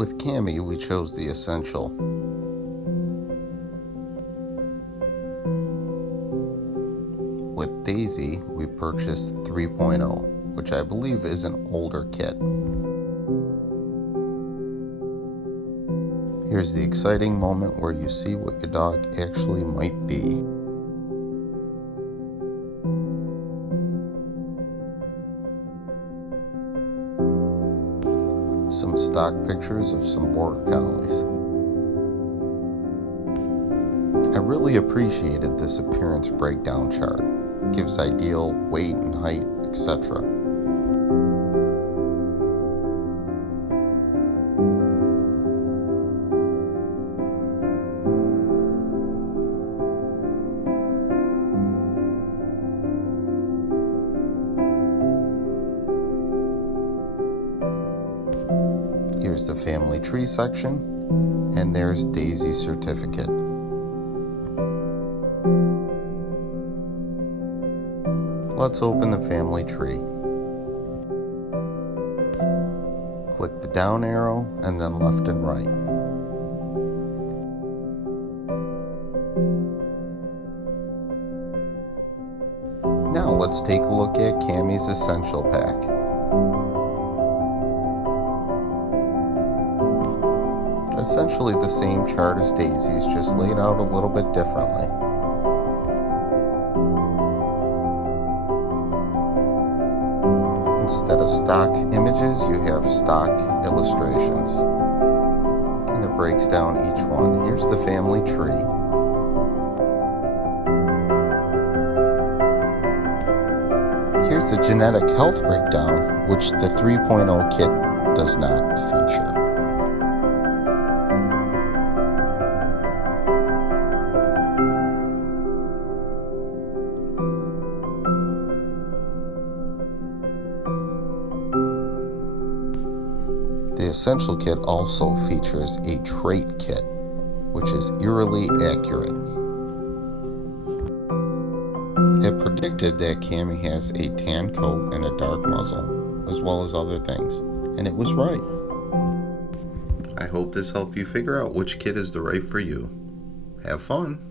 With Cammy, we chose the Essential. With Daisy, we purchased 3.0, which I believe is an older kit. Here's the exciting moment where you see what your dog actually might be. Some stock pictures of some border collies. I really appreciated this appearance breakdown chart. It gives ideal weight and height, etc. Here's the family tree section, and there's Daisy's certificate. Let's open the family tree. Click the down arrow and then left and right. Now let's take a look at Cammy's Essential Pack. Essentially the same chart as Daisy's, just laid out a little bit differently. Instead of stock images, you have stock illustrations. And it breaks down each one. Here's the family tree. Here's the genetic health breakdown, which the 3.0 kit does not feature. The Essential Kit also features a trait kit, which is eerily accurate. It predicted that Cammy has a tan coat and a dark muzzle, as well as other things, and it was right. I hope this helped you figure out which kit is the right for you. Have fun!